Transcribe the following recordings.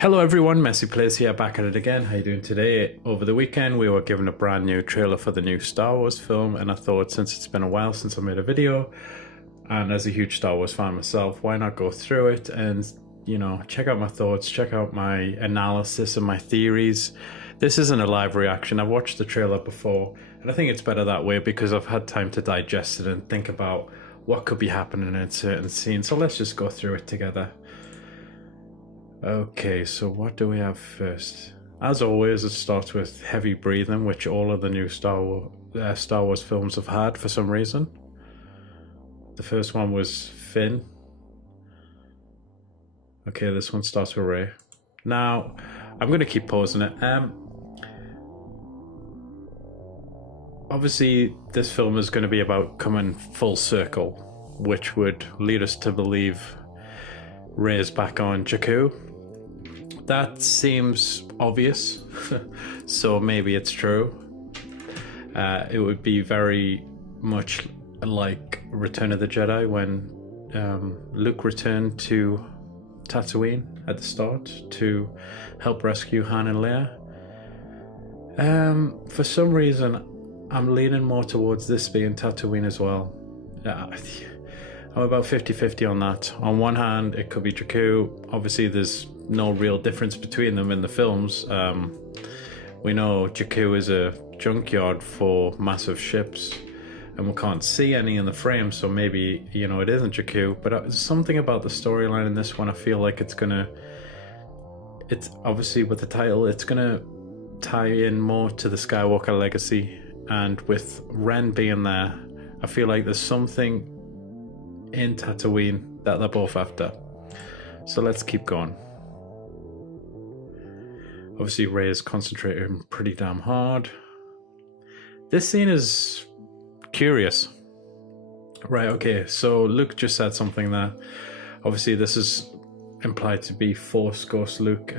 Hello everyone, MessyPlays here, back at it again. How you doing today? Over the weekend we were given a brand new trailer for the new Star Wars film, and I thought since it's been a while since I made a video, and as a huge Star Wars fan myself, why not go through it and, check out my thoughts, check out my analysis and my theories. This isn't a live reaction. I've watched the trailer before, and I think it's better that way because I've had time to digest it and think about what could be happening in certain scenes. So let's just go through it together. Okay, so what do we have first? As always, it starts with heavy breathing, which all of the new Star Wars films have had for some reason. The first one was Finn. Okay, this one starts with Rey. Now, I'm going to keep pausing it. Obviously, this film is going to be about coming full circle, which would lead us to believe Rey's back on Jakku. That seems obvious, so maybe it's true. It would be very much like Return of the Jedi when Luke returned to Tatooine at the start to help rescue Han and Leia. For some reason, I'm leaning more towards this being Tatooine as well. I'm about 50-50 on that. On one hand, it could be Jakku. Obviously, there's no real difference between them in the films. We know Jakku is a junkyard for massive ships, and we can't see any in the frame, so maybe, it isn't Jakku. But something about the storyline in this one, I feel like it's obviously with the title, it's gonna tie in more to the Skywalker legacy, and with Ren being there, I feel like there's something in Tatooine that they're both after. So let's keep going. Obviously, Rey is concentrating pretty damn hard. This scene is curious. Right, okay, so Luke just said something there. Obviously, this is implied to be Force Ghost Luke.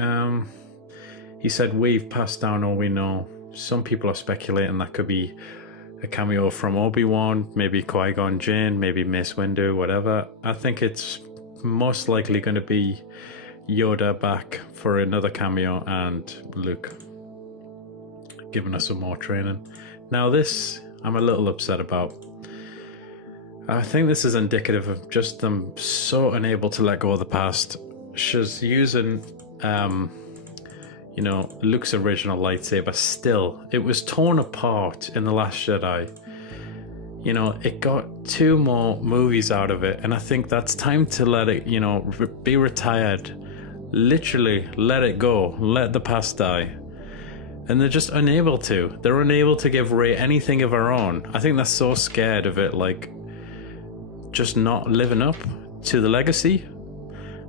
He said, "We've passed down all we know." Some people are speculating that could be a cameo from Obi-Wan, maybe Qui-Gon Jinn, maybe Mace Windu, whatever. I think it's most likely going to be Yoda back for another cameo and Luke giving us some more training. Now this, I'm a little upset about. I think this is indicative of just them so unable to let go of the past. She's using Luke's original lightsaber still. It was torn apart in The Last Jedi. It got 2 more movies out of it, and I think that's time to let it, be retired. Literally, let it go. Let the past die. And they're just unable to. They're unable to give Rey anything of her own. I think they're so scared of it, just not living up to the legacy.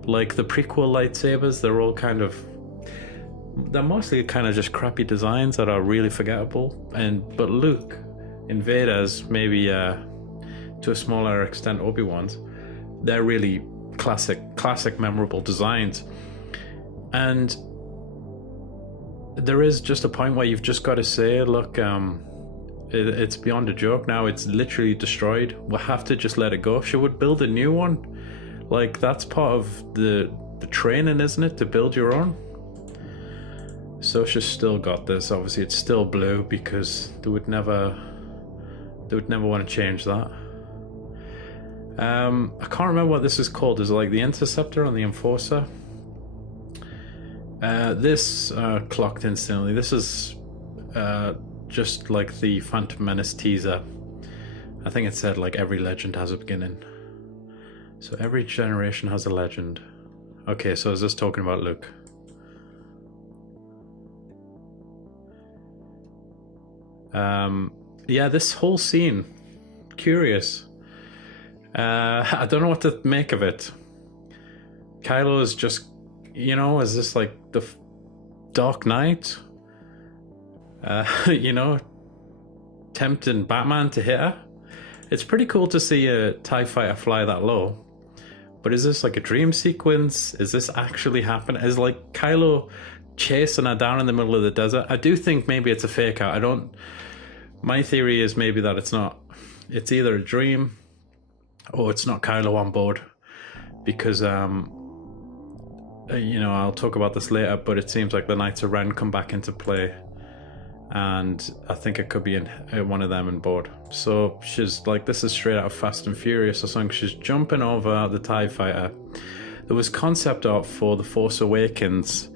Like the prequel lightsabers, they're mostly kind of just crappy designs that are really forgettable. But Luke and Vader's, maybe to a smaller extent Obi-Wan's, they're really classic memorable designs. And there is just a point where you've just got to say, look, it's beyond a joke now. It's literally destroyed. We'll have to just let it go. She would build a new one. That's part of the training, isn't it, to build your own? So she's still got this. Obviously, it's still blue because they would never want to change that. I can't remember what this is called. Is it like the Interceptor and the Enforcer? This clocked instantly. This is just like the Phantom Menace teaser. I think it said every legend has a beginning. So every generation has a legend. Okay, so is this talking about Luke? Yeah, this whole scene, curious. I don't know what to make of it. Kylo is just, is this like the Dark Knight? Tempting Batman to hit her? It's pretty cool to see a TIE fighter fly that low. But is this like a dream sequence? Is this actually happening? Is Kylo chasing her down in the middle of the desert? I do think maybe it's a fake out. My theory is maybe that it's not. It's either a dream or it's not Kylo on board, because you know, I'll talk about this later, but it seems like the Knights of Ren come back into play, and I think it could be in one of them on board. So she's like, this is straight out of Fast and Furious or something. She's jumping over the TIE fighter. There was concept art for The Force Awakens.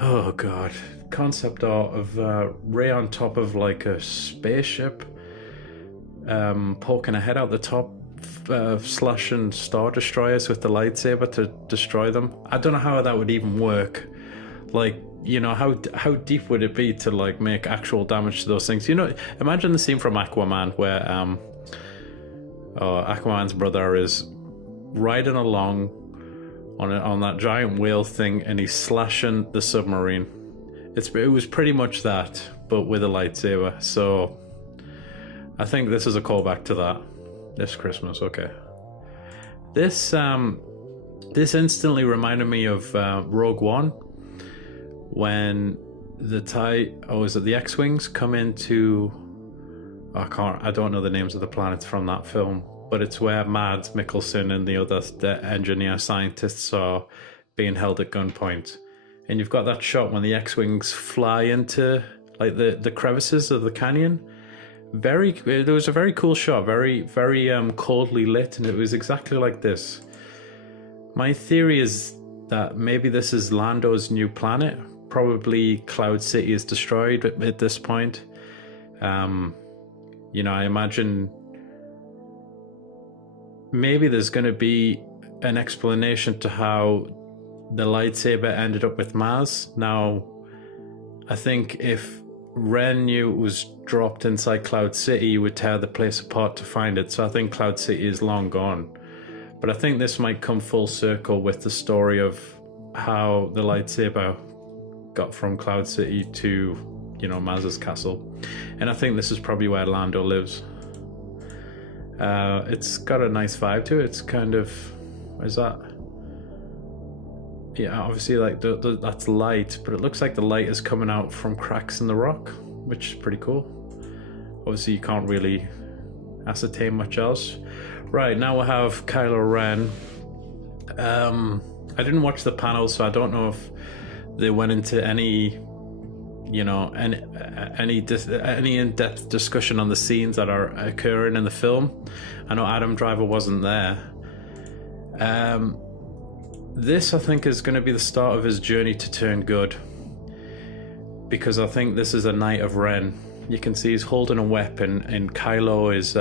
Oh god, concept art of Rey on top of like a spaceship, poking her head out the top, slashing Star Destroyers with the lightsaber to destroy them. I don't know how that would even work. Like, you know, how deep would it be to like make actual damage to those things? You know, imagine the scene from Aquaman where Aquaman's brother is riding along on that giant whale thing, and he's slashing the submarine. It was pretty much that, but with a lightsaber. So I think this is a callback to that this Christmas. Okay, this instantly reminded me of Rogue One, when the X-Wings come into, I don't know the names of the planets from that film, but it's where Mads Mikkelsen and the engineer scientists are being held at gunpoint, and you've got that shot when the X-Wings fly into like the crevices of the canyon. There was a very cool shot, very coldly lit, and it was exactly like this. My theory is that maybe this is Lando's new planet. Probably Cloud City is destroyed at this point. You know, I imagine maybe there's going to be an explanation to how the lightsaber ended up with Maz. Now, I think if Ren knew it was dropped inside Cloud City, you would tear the place apart to find it. So I think Cloud City is long gone. But I think this might come full circle with the story of how the lightsaber got from Cloud City to, you know, Maz's castle. And I think this is probably where Lando lives. It's got a nice vibe to it. It's kind of, what is that? Yeah, obviously like that's light, but it looks like the light is coming out from cracks in the rock, which is pretty cool. Obviously you can't really ascertain much else. Right, now we have Kylo Ren. I didn't watch the panel, so I don't know if they went into any, you know, any in-depth discussion on the scenes that are occurring in the film. I know Adam Driver wasn't there. This, I think, is going to be the start of his journey to turn good, because I think this is a Knight of Ren. You can see he's holding a weapon, and Kylo is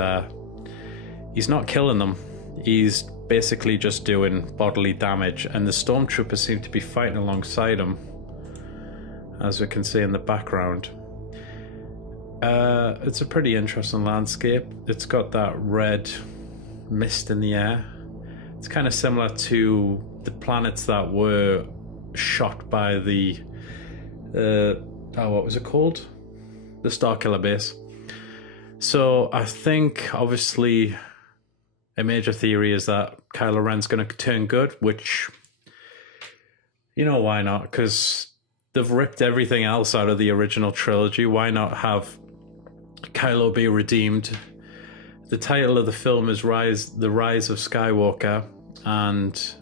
he's not killing them. He's basically just doing bodily damage, and the stormtroopers seem to be fighting alongside him, as we can see in the background. It's a pretty interesting landscape. It's got that red mist in the air. It's kind of similar to the planets that were shot by the what was it called? The Starkiller base. So I think obviously a major theory is that Kylo Ren's going to turn good, which, you know, why not? Because they've ripped everything else out of the original trilogy. Why not have Kylo be redeemed? The title of the film is The Rise of Skywalker, and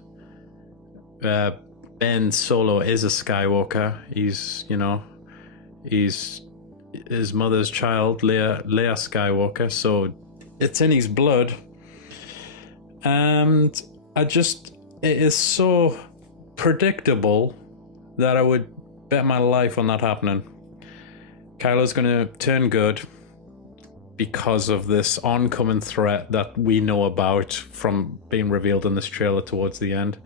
Ben Solo is a Skywalker. He's, you know, he's his mother's child, Leia Skywalker, so it's in his blood. And it is so predictable that I would bet my life on that happening. Kylo's going to turn good because of this oncoming threat that we know about from being revealed in this trailer towards the end.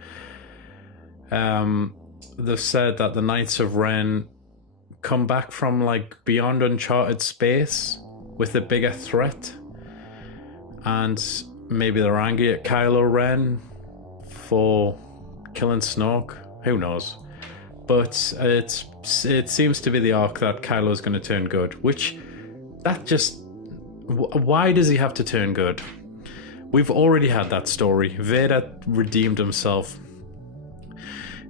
They've said that the Knights of Ren come back from like beyond uncharted space with a bigger threat, and maybe they're angry at Kylo Ren for killing Snoke. Who knows? But it seems to be the arc that Kylo's going to turn good, which why does he have to turn good? We've already had that story. Vader redeemed himself.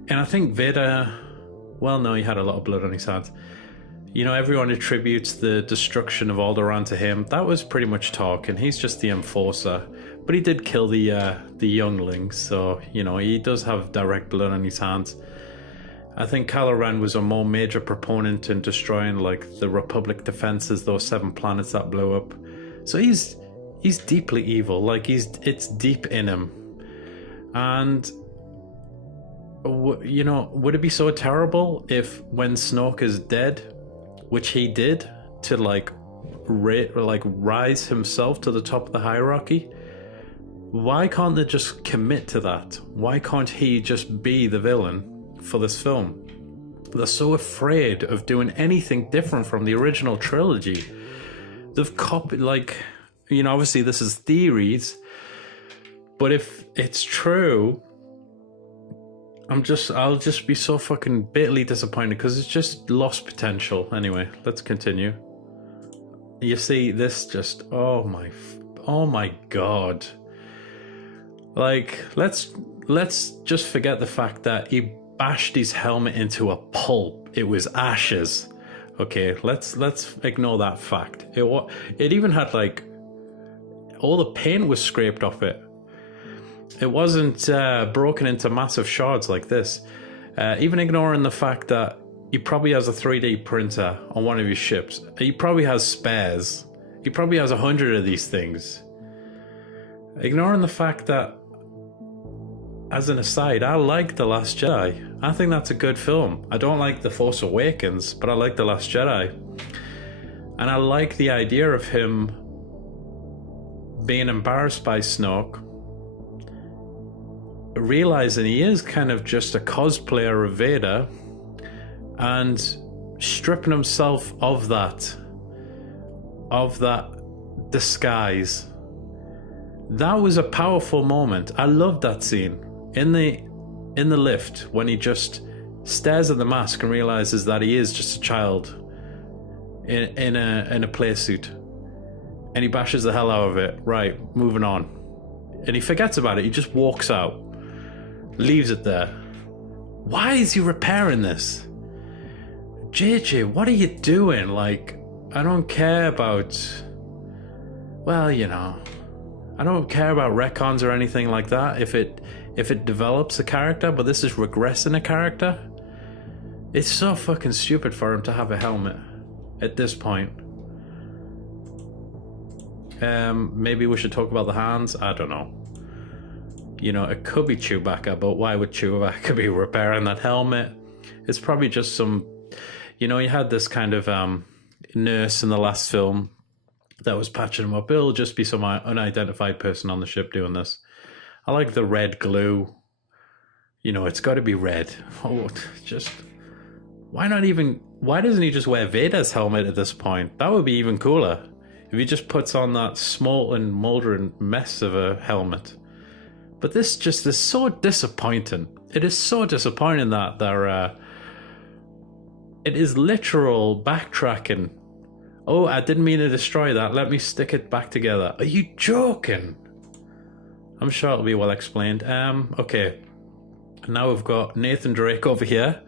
And I think Vader, well, no, he had a lot of blood on his hands. You know, everyone attributes the destruction of Alderaan to him. That was pretty much Tarkin. He's just the enforcer. But he did kill the the youngling, so, you know, he does have direct blood on his hands. I think Kylo Ren was a more major proponent in destroying, like, the Republic defenses, those 7 planets that blew up. So he's deeply evil. Like, it's deep in him. And, you know, would it be so terrible if when Snoke is dead, which he did, to, like, rise himself to the top of the hierarchy? Why can't they just commit to that? Why can't he just be the villain for this film? They're so afraid of doing anything different from the original trilogy. They've copied, like, you know, obviously this is theories, but if it's true, I'll just be so fucking bitterly disappointed, because it's just lost potential. Anyway, let's continue. You see, this just, oh my god. Like, let's just forget the fact that he bashed his helmet into a pulp. It was ashes. Okay, let's ignore that fact. It even had, like, all the paint was scraped off it. It wasn't broken into massive shards like this. Even ignoring the fact that he probably has a 3D printer on one of his ships. He probably has spares. He probably has 100 of these things. Ignoring the fact that, as an aside, I like The Last Jedi. I think that's a good film. I don't like The Force Awakens, but I like The Last Jedi. And I like the idea of him being embarrassed by Snoke, realizing he is kind of just a cosplayer of Vader, and stripping himself of that disguise. That was a powerful moment. I loved that scene in the lift, when he just stares at the mask and realizes that he is just a child in a playsuit, and he bashes the hell out of it. Right, moving on, and he forgets about it. He just walks out, leaves it there. Why is he repairing this? JJ, what are you doing? Like, I don't care about, well, you know, I don't care about retcons or anything like that if it develops a character, but this is regressing a character. It's so fucking stupid for him to have a helmet at this point. Maybe we should talk about the hands. I don't know. You know, it could be Chewbacca, but why would Chewbacca be repairing that helmet? It's probably just some, you know, you had this kind of nurse in the last film that was patching him up. It'll just be some unidentified person on the ship doing this. I like the red glue. You know, it's got to be red. Oh, just, why doesn't he just wear Vader's helmet at this point? That would be even cooler. If he just puts on that smolten, moldering mess of a helmet. But this just is so disappointing. It is so disappointing that it is literal backtracking. Oh, I didn't mean to destroy that. Let me stick it back together. Are you joking? I'm sure it'll be well explained. Okay. Now we've got Nathan Drake over here.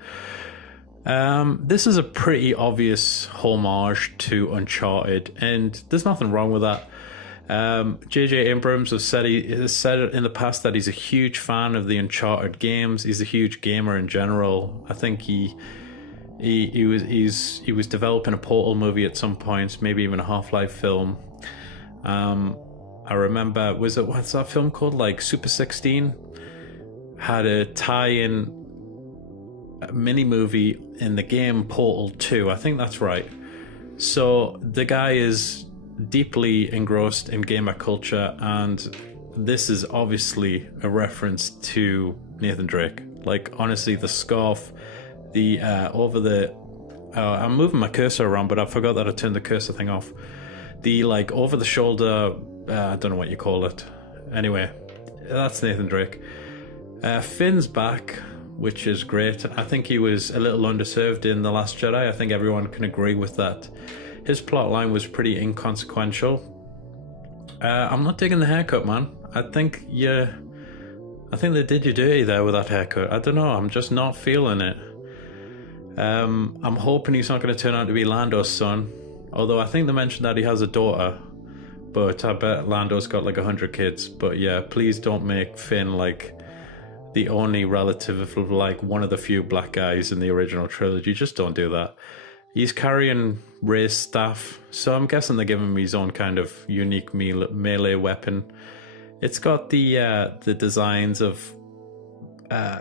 This is a pretty obvious homage to Uncharted, and there's nothing wrong with that. J.J. Abrams has said it in the past that he's a huge fan of the Uncharted games. He's a huge gamer in general. I think he was developing a Portal movie at some point, maybe even a Half-Life film. I remember, what's that film called? Like Super 16 had a tie-in mini movie in the game Portal 2. I think that's right. So the guy is deeply engrossed in gamer culture, and this is obviously a reference to Nathan Drake. Like, honestly, the scarf, the I'm moving my cursor around, but I forgot that I turned the cursor thing off. The, like, over the shoulder, I don't know what you call it. Anyway, that's Nathan Drake. Finn's back, which is great. I think he was a little underserved in The Last Jedi. I think everyone can agree with that. His plot line was pretty inconsequential. I'm not digging the haircut, man. I think they did you dirty there with that haircut. I don't know, I'm just not feeling it. I'm hoping he's not going to turn out to be Lando's son. Although I think they mentioned that he has a daughter. but I bet Lando's got like 100 kids. But yeah, please don't make Finn like the only relative of like one of the few black guys in the original trilogy. Just don't do that. He's carrying Rey's staff, so I'm guessing they give him his own kind of unique melee weapon. It's got the designs of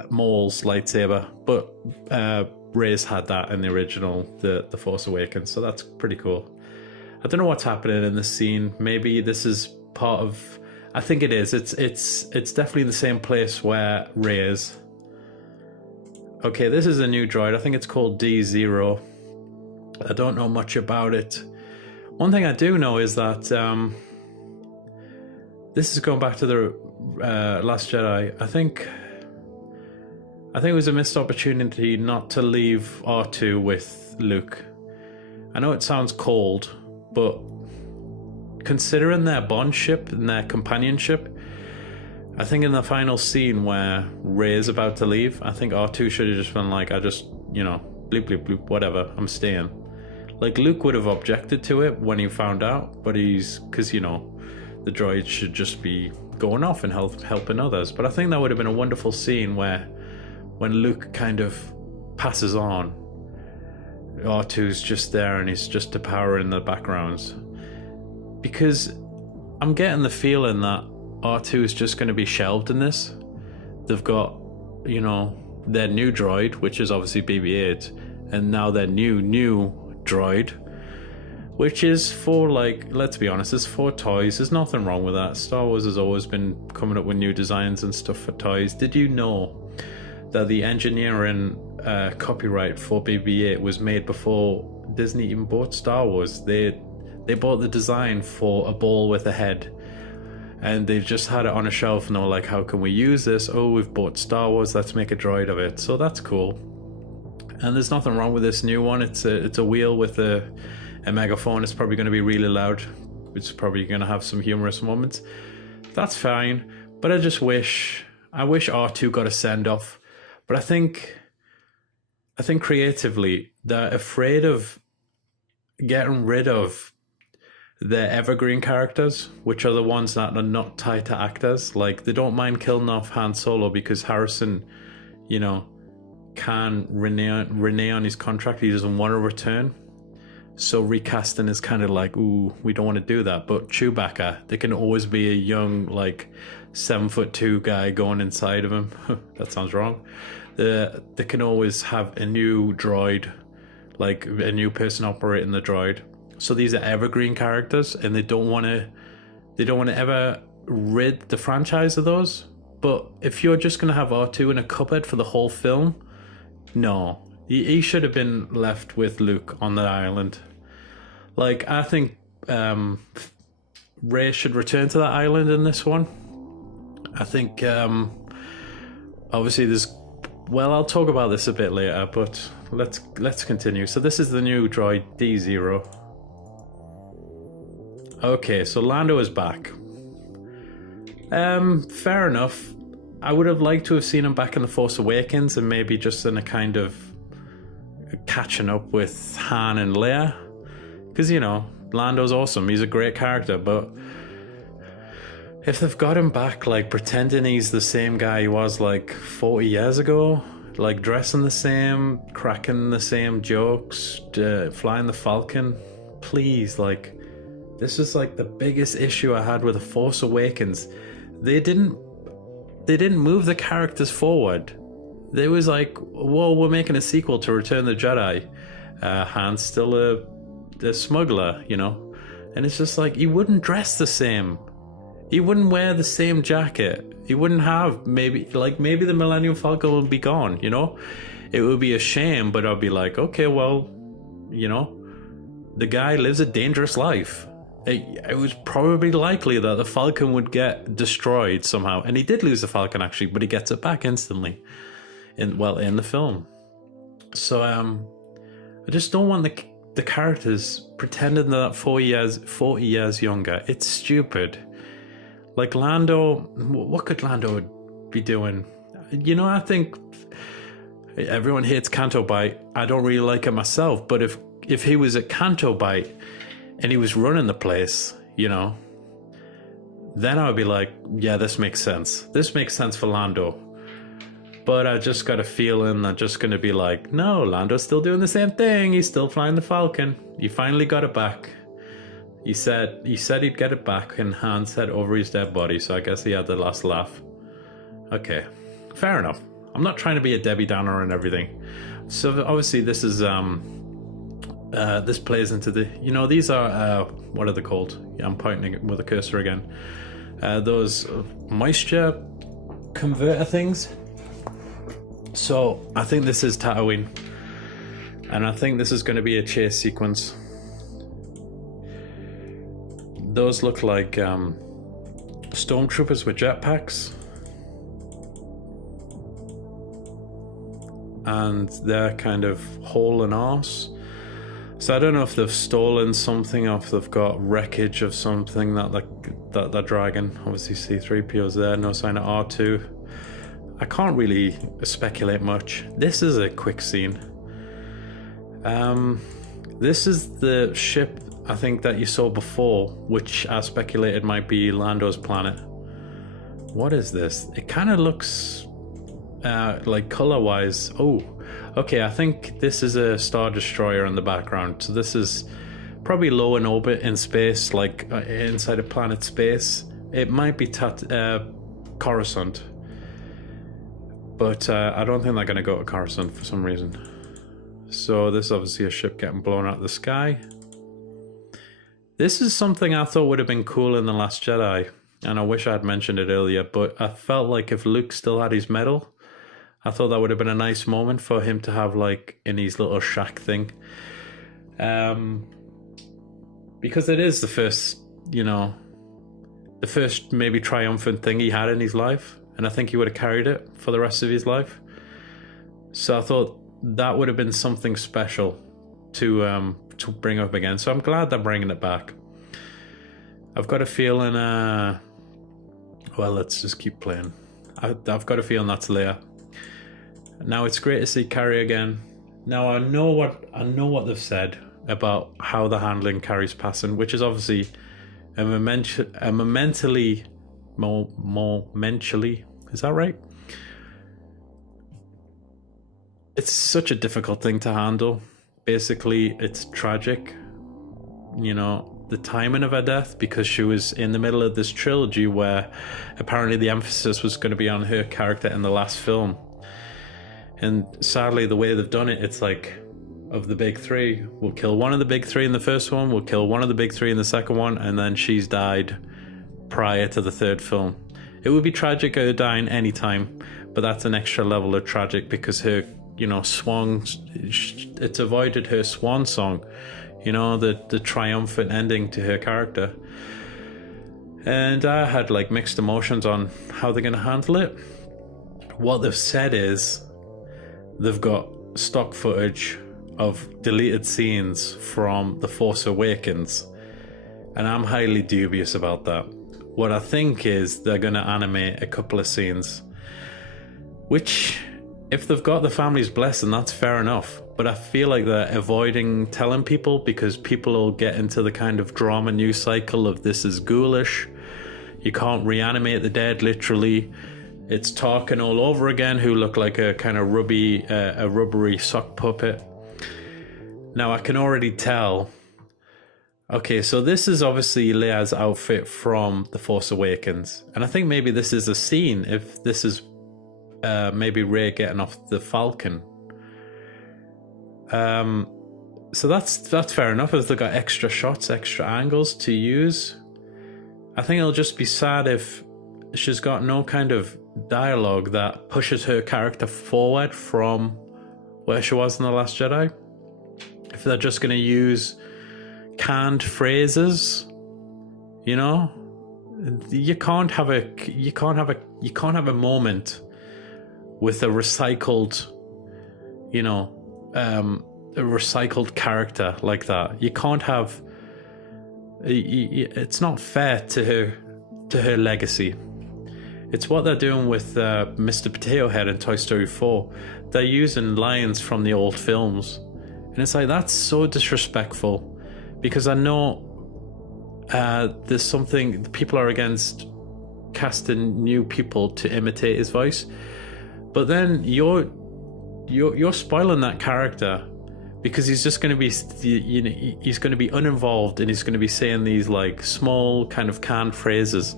Maul's lightsaber, but Rey's had that in the original, the Force Awakens, so that's pretty cool. I don't know what's happening in this scene. Maybe this is part of... I think it is. It's definitely the same place where Rey is. Okay, this is a new droid. I think it's called D0. I don't know much about it. One thing I do know is that this is going back to the Last Jedi. I think it was a missed opportunity not to leave R2 with Luke. I know it sounds cold, but considering their bondship and their companionship, I think in the final scene where Rey is about to leave, I think R2 should have just been like, I just, you know, bleep, bleep, bleep, whatever, I'm staying. Like, Luke would have objected to it when he found out, but because, you know, the droid should just be going off and helping others. But I think that would have been a wonderful scene where when Luke kind of passes on, R2's just there and he's just the power in the backgrounds. Because I'm getting the feeling that R2 is just going to be shelved in this. They've got, you know, their new droid, which is obviously BB-8, and now their new droid, which is for, like, let's be honest, it's for toys. There's nothing wrong with that. Star Wars has always been coming up with new designs and stuff for toys. Did you know that the engineering copyright for BB-8 was made before Disney even bought Star Wars? They bought the design for a ball with a head, and they just had it on a shelf and they were like, how can we use this? Oh, we've bought Star Wars, let's make a droid of it. So that's cool. And there's nothing wrong with this new one. It's a wheel with a megaphone. It's probably going to be really loud. It's probably going to have some humorous moments. That's fine. But I wish R2 got a send-off. But I think creatively, they're afraid of getting rid of their evergreen characters, which are the ones that are not tied to actors. Like, they don't mind killing off Han Solo because Harrison, you know, can renege on his contract. He doesn't want to return. So recasting is kind of like, ooh, we don't want to do that. But Chewbacca, there can always be a young, like, 7'2" guy going inside of him. That sounds wrong. They can always have a new droid, like a new person operating the droid. So these are evergreen characters, and they don't want to ever rid the franchise of those. But if you're just going to have R2 in a cupboard for the whole film, no. He should have been left with Luke on the island. Like, I think Rey should return to that island in this one. I think, obviously there's... Well, I'll talk about this a bit later, but let's continue. So this is the new droid, D0. Okay, so Lando is back. Fair enough. I would have liked to have seen him back in The Force Awakens and maybe just in a kind of catching up with Han and Leia. Because, you know, Lando's awesome. He's a great character, but if they've got him back, like, pretending he's the same guy he was, like, 40 years ago, like, dressing the same, cracking the same jokes, flying the Falcon, please, like... This is like the biggest issue I had with The Force Awakens. They didn't move the characters forward. They was like, whoa, we're making a sequel to Return of the Jedi. Han's still a smuggler, you know? And it's just like, he wouldn't dress the same. He wouldn't wear the same jacket. He wouldn't have, maybe the Millennium Falcon would be gone, you know? It would be a shame, but I'd be like, okay, well, you know, the guy lives a dangerous life. It was probably likely that the Falcon would get destroyed somehow. And he did lose the Falcon, actually, but he gets it back instantly in the film. So I just don't want the characters pretending that 40 years younger. It's stupid. Like, Lando, what could Lando be doing? You know, I think everyone hates Canto Bight. I don't really like it myself, but if he was at Canto Bight and he was running the place, you know, then I would be like, yeah, this makes sense. This makes sense for Lando. But I just got a feeling I'm just going to be like, no, Lando's still doing the same thing. He's still flying the Falcon. He finally got it back. He said he'd get it back, and Han said over his dead body, so I guess he had the last laugh. Okay, fair enough. I'm not trying to be a Debbie Downer and everything. So obviously this is this plays into the, you know, these are what are they called? Yeah, I'm pointing with a cursor again. Those moisture converter things. So I think this is Tatooine, and I think this is going to be a chase sequence. Those look like stormtroopers with jetpacks, and they're kind of haul and arse. So I don't know if they've stolen something, or if they've got wreckage of something that they're dragging. Obviously C-3PO's there, no sign of R2. I can't really speculate much. This is a quick scene. This is the ship, I think, that you saw before, which I speculated might be Lando's planet. What is this? It kind of looks like color-wise. Oh, okay, I think this is a Star Destroyer in the background. So this is probably low in orbit in space, like inside a planet space. It might be Coruscant. But I don't think they're going to go to Coruscant for some reason. So this is obviously a ship getting blown out of the sky. This is something I thought would have been cool in The Last Jedi. And I wish I had mentioned it earlier. But I felt like if Luke still had his medal, I thought that would have been a nice moment for him to have, like, in his little shack thing. Because it is the first, you know, the first maybe triumphant thing he had in his life. And I think he would have carried it for the rest of his life. So I thought that would have been something special to bring up again. So I'm glad they're bringing it back. I've got a feeling, well, let's just keep playing. I've got a feeling that's Leia. Now it's great to see Carrie again. Now I know what they've said about how they're handling Carrie's passing, which is obviously a momentally, is that right? It's such a difficult thing to handle. Basically, it's tragic, you know, the timing of her death, because she was in the middle of this trilogy where apparently the emphasis was going to be on her character in the last film. And sadly, the way they've done it, it's like, of the big three, we'll kill one of the big three in the first one, we'll kill one of the big three in the second one, and then she's died prior to the third film. It would be tragic her dying anytime, but that's an extra level of tragic because her, you know, it's avoided her swan song, you know, the triumphant ending to her character. And I had like mixed emotions on how they're going to handle it. What they've said is they've got stock footage of deleted scenes from The Force Awakens, and I'm highly dubious about that. What I think is they're going to animate a couple of scenes, which, if they've got the family's blessing, that's fair enough. But I feel like they're avoiding telling people because people will get into the kind of drama news cycle of this is ghoulish. You can't reanimate the dead, literally. It's Tarkin all over again, who look like a kind of rubbery sock puppet. Now I can already tell. Okay, so this is obviously Leia's outfit from The Force Awakens. And I think maybe this is a scene, if this is maybe Rey getting off the Falcon. So that's fair enough, if they've got extra shots, extra angles to use. I think it'll just be sad if she's got no kind of dialogue that pushes her character forward from where she was in The Last Jedi. If they're just going to use canned phrases, you know, you can't have a moment with a recycled, you know, a recycled character like that. You can't have. It's not fair to her legacy. It's what they're doing with Mr. Potato Head in Toy Story 4. They're using lines from the old films, and it's like, that's so disrespectful. Because I know there's something people are against casting new people to imitate his voice, but then you're spoiling that character, because he's just going to be, you know, he's going to be uninvolved, and he's going to be saying these like small kind of canned phrases.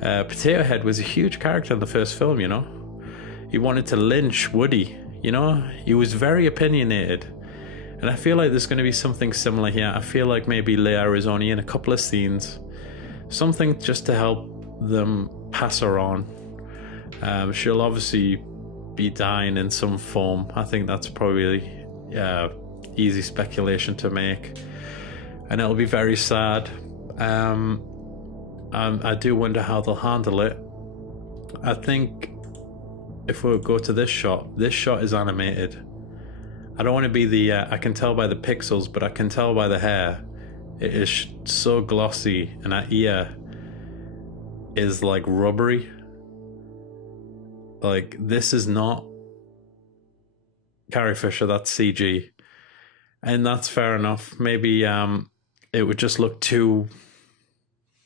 Potato Head was a huge character in the first film, you know. He wanted to lynch Woody, you know. He was very opinionated, and I feel like there's going to be something similar here. I feel like maybe Leia is only in a couple of scenes, something just to help them pass her on. She'll obviously be dying in some form. I think that's probably easy speculation to make, and it'll be very sad. I do wonder how they'll handle it. I think if we go to this shot is animated. I don't want to be the I can tell by the pixels, but I can tell by the hair. It is so glossy, and that ear is like rubbery. Like, this is not Carrie Fisher, that's CG, and that's fair enough. Maybe it would just look too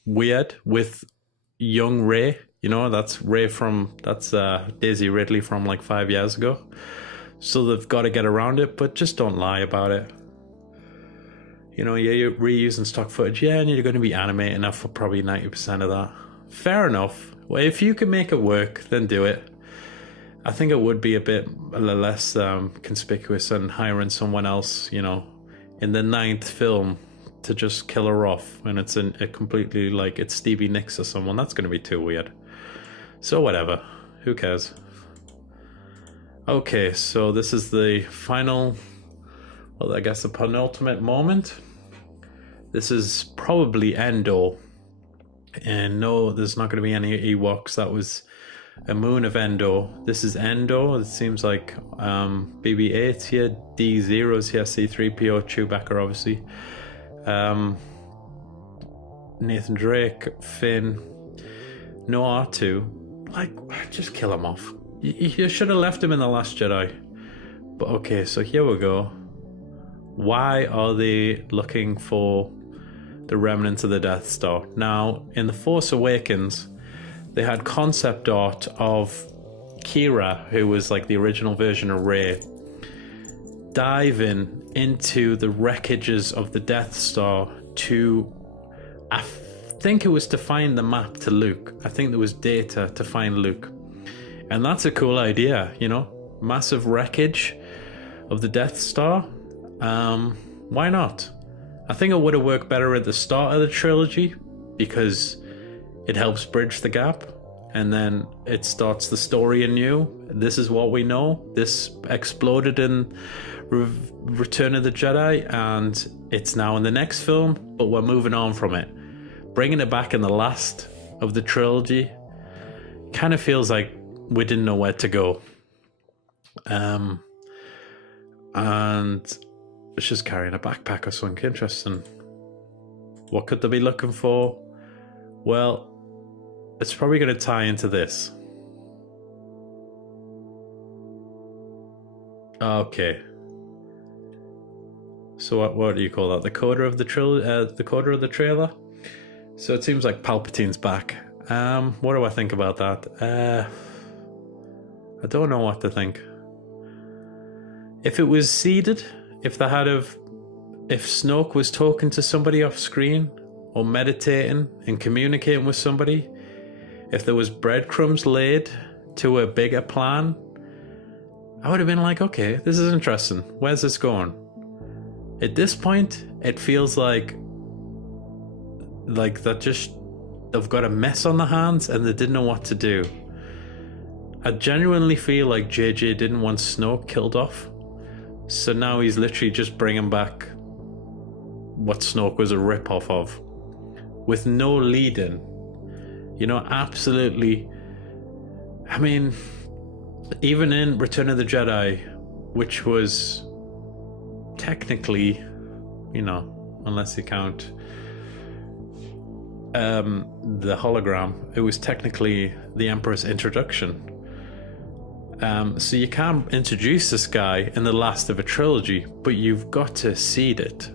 weird with young Ray, you know. That's Daisy Ridley from like 5 years ago, so they've got to get around it, but just don't lie about it. You know, yeah, you're reusing stock footage, yeah, and you're going to be animating enough for probably 90% of that. Fair enough. Well, if you can make it work, then do it. I think it would be a bit less conspicuous than hiring someone else, you know, in the 9th film to just kill her off, and it's a completely, like, it's Stevie Nicks or someone. That's going to be too weird. So whatever, who cares? Okay, so this is the final, well, I guess the penultimate moment. This is probably Endor, and no, there's not going to be any Ewoks. That was a moon of Endor. This is Endor. It seems like BB-8's here, D-Zero's here, C-3PO, Chewbacca obviously, Nathan Drake, Finn, no R2. Like, just kill him off. You should have left him in The Last Jedi. But okay, so here we go. Why are they looking for the remnants of the Death Star? Now, in The Force Awakens, they had concept art of Kira, who was like the original version of Rey, diving into the wreckages of the Death Star to, I think it was to find the map to Luke. I think there was data to find Luke. And that's a cool idea, you know? Massive wreckage of the Death Star. Why not? I think it would have worked better at the start of the trilogy, because it helps bridge the gap, and then it starts the story anew. This is what we know. This exploded in Return of the Jedi, and it's now in the next film, but we're moving on from it. Bringing it back in the last of the trilogy kind of feels like we didn't know where to go. And it's just carrying a backpack or something interesting. What could they be looking for? Well, it's probably going to tie into this. Okay. So what do you call that? The coda of the trailer. So it seems like Palpatine's back. What do I think about that? I don't know what to think. If it was seeded, if Snoke was talking to somebody off screen, or meditating and communicating with somebody, if there was breadcrumbs laid to a bigger plan, I would have been like, okay, this is interesting. Where's this going? At this point, it feels like they've got a mess on their hands and they didn't know what to do. I genuinely feel like JJ didn't want Snoke killed off, so now he's literally just bringing back what Snoke was a rip-off of, with no lead-in. You know, absolutely. I mean, even in Return of the Jedi, which was technically, you know, unless you count the hologram, it was technically the Emperor's introduction. So you can't introduce this guy in the last of a trilogy, but you've got to seed it.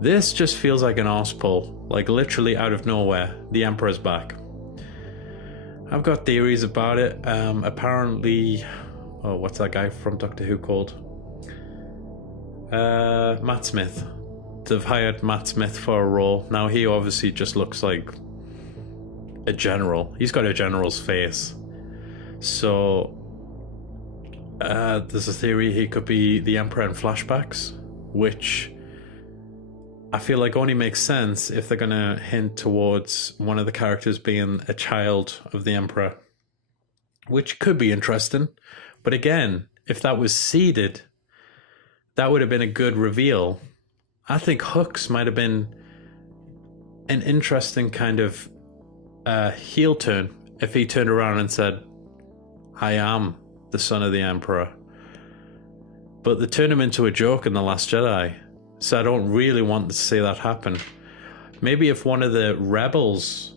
This just feels like an arse pull, like literally out of nowhere. The Emperor's back. I've got theories about it. Apparently, oh, what's that guy from Doctor Who called? Matt Smith. They've hired Matt Smith for a role. Now he obviously just looks like a general. He's got a general's face. So there's a theory he could be the Emperor in flashbacks, which I feel like only makes sense if they're going to hint towards one of the characters being a child of the Emperor, which could be interesting. But again, if that was seeded, that would have been a good reveal. I think Hooks might have been an interesting kind of heel turn if he turned around and said, I am the son of the Emperor. But they turned him into a joke in The Last Jedi. So I don't really want to see that happen. Maybe if one of the rebels,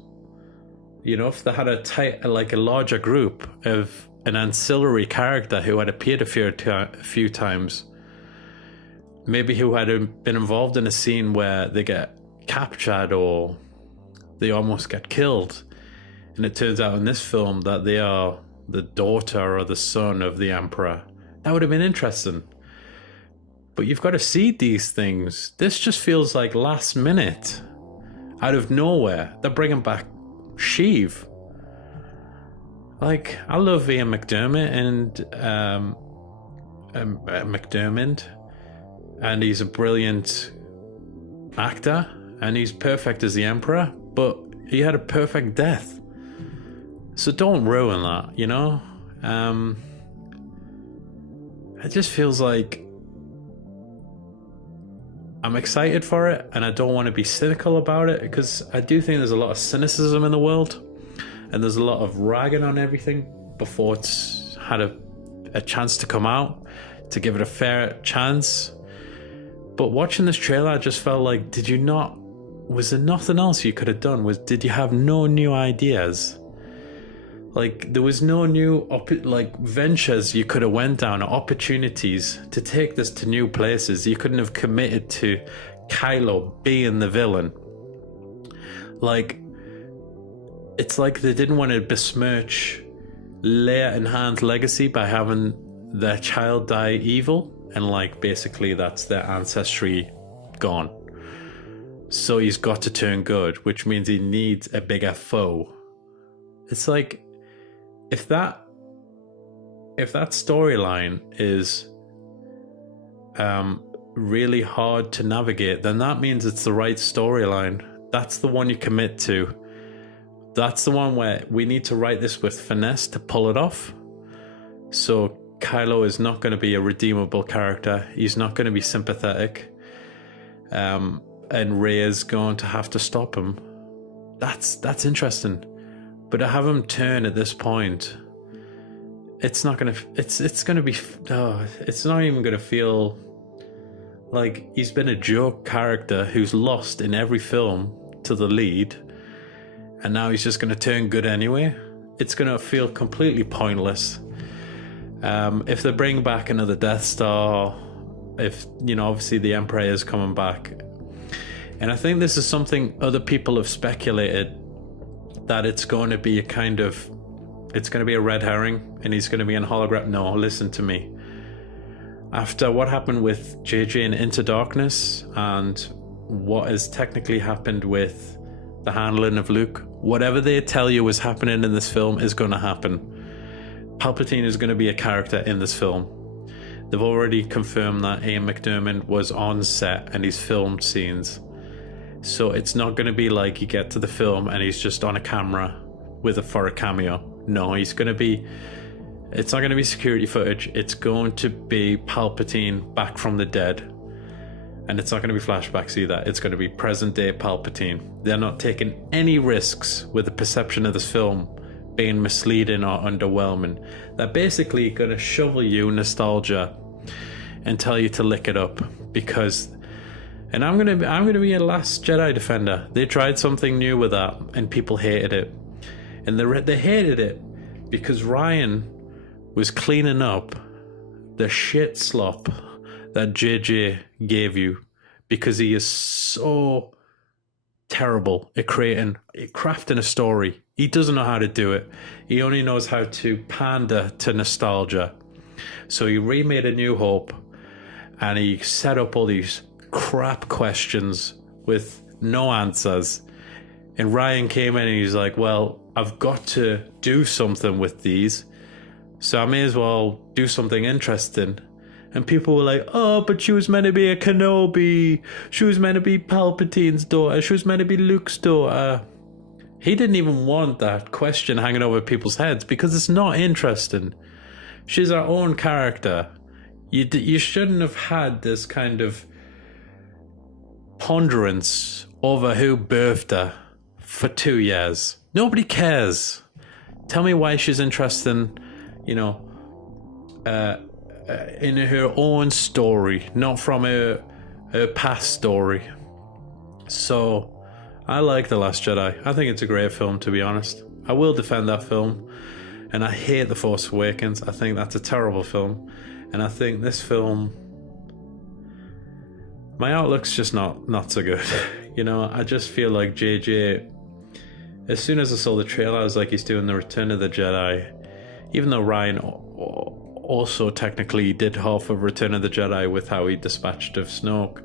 you know, if they had a larger group of an ancillary character who had appeared a few times, maybe who had been involved in a scene where they get captured or they almost get killed, and it turns out in this film that they are the daughter or the son of the Emperor. That would have been interesting. But you've got to seed these things. This just feels like last minute, out of nowhere. They're bringing back Sheev. Like, I love Ian McDermott and he's a brilliant actor, and he's perfect as the Emperor, but he had a perfect death. So don't ruin that, you know? It just feels like I'm excited for it, and I don't want to be cynical about it, because I do think there's a lot of cynicism in the world, and there's a lot of ragging on everything before it's had a chance to come out, to give it a fair chance. But watching this trailer, I just felt like, was there nothing else you could have done? Did you have no new ideas? Like, there was no new ventures you could have went down, or opportunities to take this to new places. You couldn't have committed to Kylo being the villain. Like, it's like they didn't want to besmirch Leia and Han's legacy by having their child die evil, and like basically that's their ancestry gone. So he's got to turn good, which means he needs a bigger foe. It's like, if that storyline is really hard to navigate, then that means it's the right storyline. That's the one you commit to. That's the one where we need to write this with finesse to pull it off. So Kylo is not going to be a redeemable character. He's not going to be sympathetic. And Rey is going to have to stop him. That's interesting. But to have him turn at this point, it's not going to... It's going to be... it's not even going to feel like he's been a joke character who's lost in every film to the lead, and now he's just going to turn good anyway. It's going to feel completely pointless. If they bring back another Death Star, if, you know, obviously the Emperor is coming back, and I think this is something other people have speculated, that it's going to be it's going to be a red herring, and he's going to be in hologram. No, listen to me. After what happened with JJ in Into Darkness, and what has technically happened with the handling of Luke, whatever they tell you is happening in this film is going to happen. Palpatine is going to be a character in this film. They've already confirmed that Ian McDermott was on set and he's filmed scenes. So it's not going to be like you get to the film and he's just on a camera for a cameo. No, it's not going to be security footage. It's going to be Palpatine back from the dead. And it's not going to be flashbacks either. It's going to be present day Palpatine. They're not taking any risks with the perception of this film being misleading or underwhelming. They're basically going to shovel you nostalgia and tell you to lick it up, because... And I'm gonna be a Last Jedi defender. They tried something new with that, and people hated it. And they hated it because Ryan was cleaning up the shit slop that JJ gave you, because he is so terrible at crafting a story. He doesn't know how to do it. He only knows how to pander to nostalgia. So he remade A New Hope, and he set up all these crap questions with no answers. And Ryan came in and he's like, well, I've got to do something with these, so I may as well do something interesting. And people were like, oh, but she was meant to be a Kenobi. She was meant to be Palpatine's daughter. She was meant to be Luke's daughter. He didn't even want that question hanging over people's heads because it's not interesting. She's our own character. You shouldn't have had this kind of ponderance over who birthed her for 2 years. Nobody cares. Tell me why she's interested in, in her own story, not from her past story. So I like The Last Jedi. I think it's a great film, to be honest. I will defend that film. And I hate The Force Awakens. I think that's a terrible film. And I think this film, my outlook's just not so good. I just feel like JJ, as soon as I saw the trailer, I was like, he's doing the Return of the Jedi. Even though Ryan also technically did half of Return of the Jedi with how he dispatched of Snoke,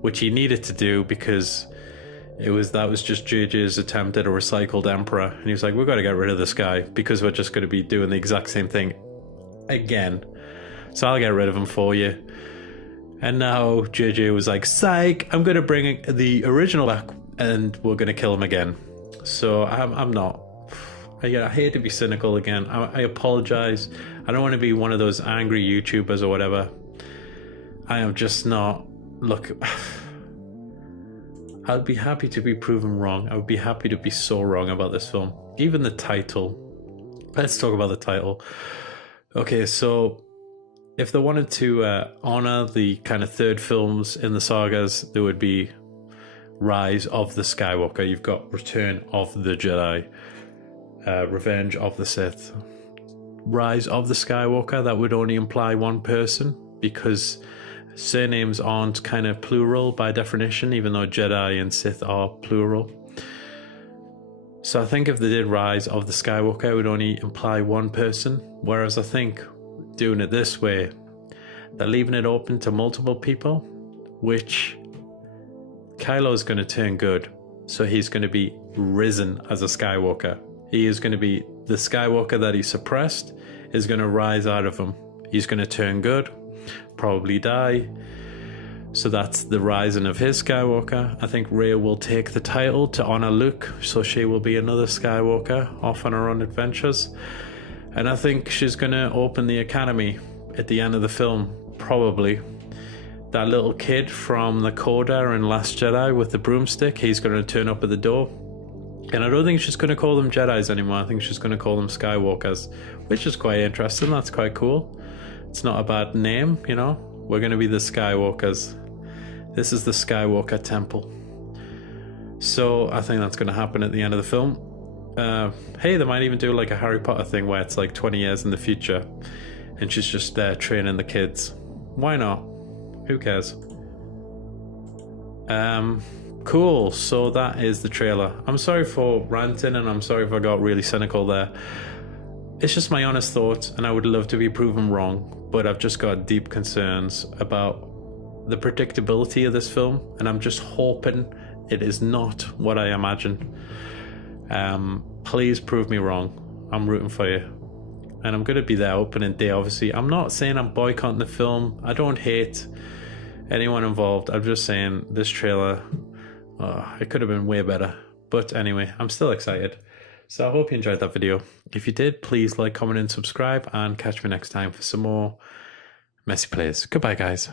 which he needed to do because that was just JJ's attempt at a recycled Emperor. And he was like, we've got to get rid of this guy because we're just going to be doing the exact same thing again. So I'll get rid of him for you. And now JJ was like, psych, I'm going to bring the original back and we're going to kill him again. So I'm not. I hate to be cynical again. I apologize. I don't want to be one of those angry YouTubers or whatever. I am just not. Look, I'd be happy to be proven wrong. I would be happy to be so wrong about this film. Even the title. Let's talk about the title. Okay, so if they wanted to honor the kind of third films in the sagas, there would be Rise of the Skywalker. You've got Return of the Jedi, Revenge of the Sith. Rise of the Skywalker, that would only imply one person because surnames aren't kind of plural by definition, even though Jedi and Sith are plural. So I think if they did Rise of the Skywalker, it would only imply one person, whereas I think doing it this way, they're leaving it open to multiple people, which Kylo's going to turn good. So he's going to be risen as a Skywalker. He is going to be the Skywalker that he suppressed is going to rise out of him. He's going to turn good, probably die. So that's the rising of his Skywalker. I think Rey will take the title to honor Luke, so she will be another Skywalker off on her own adventures. And I think she's going to open the academy at the end of the film, probably. That little kid from the coda in Last Jedi with the broomstick, he's going to turn up at the door. And I don't think she's going to call them Jedis anymore. I think she's going to call them Skywalkers, which is quite interesting. That's quite cool. It's not a bad name, We're going to be the Skywalkers. This is the Skywalker Temple. So I think that's going to happen at the end of the film. Hey, they might even do like a Harry Potter thing where it's like 20 years in the future and she's just there training the kids. Why not? Who cares? Cool. So that is the trailer. I'm sorry for ranting and I'm sorry if I got really cynical there. It's just my honest thoughts and I would love to be proven wrong, but I've just got deep concerns about the predictability of this film and I'm just hoping it is not what I imagined. Please prove me wrong. I'm rooting for you. And I'm going to be there opening day, obviously. I'm not saying I'm boycotting the film. I don't hate anyone involved. I'm just saying this trailer, it could have been way better. But anyway, I'm still excited. So I hope you enjoyed that video. If you did, please like, comment, and subscribe. And catch me next time for some more Messy Plays. Goodbye, guys.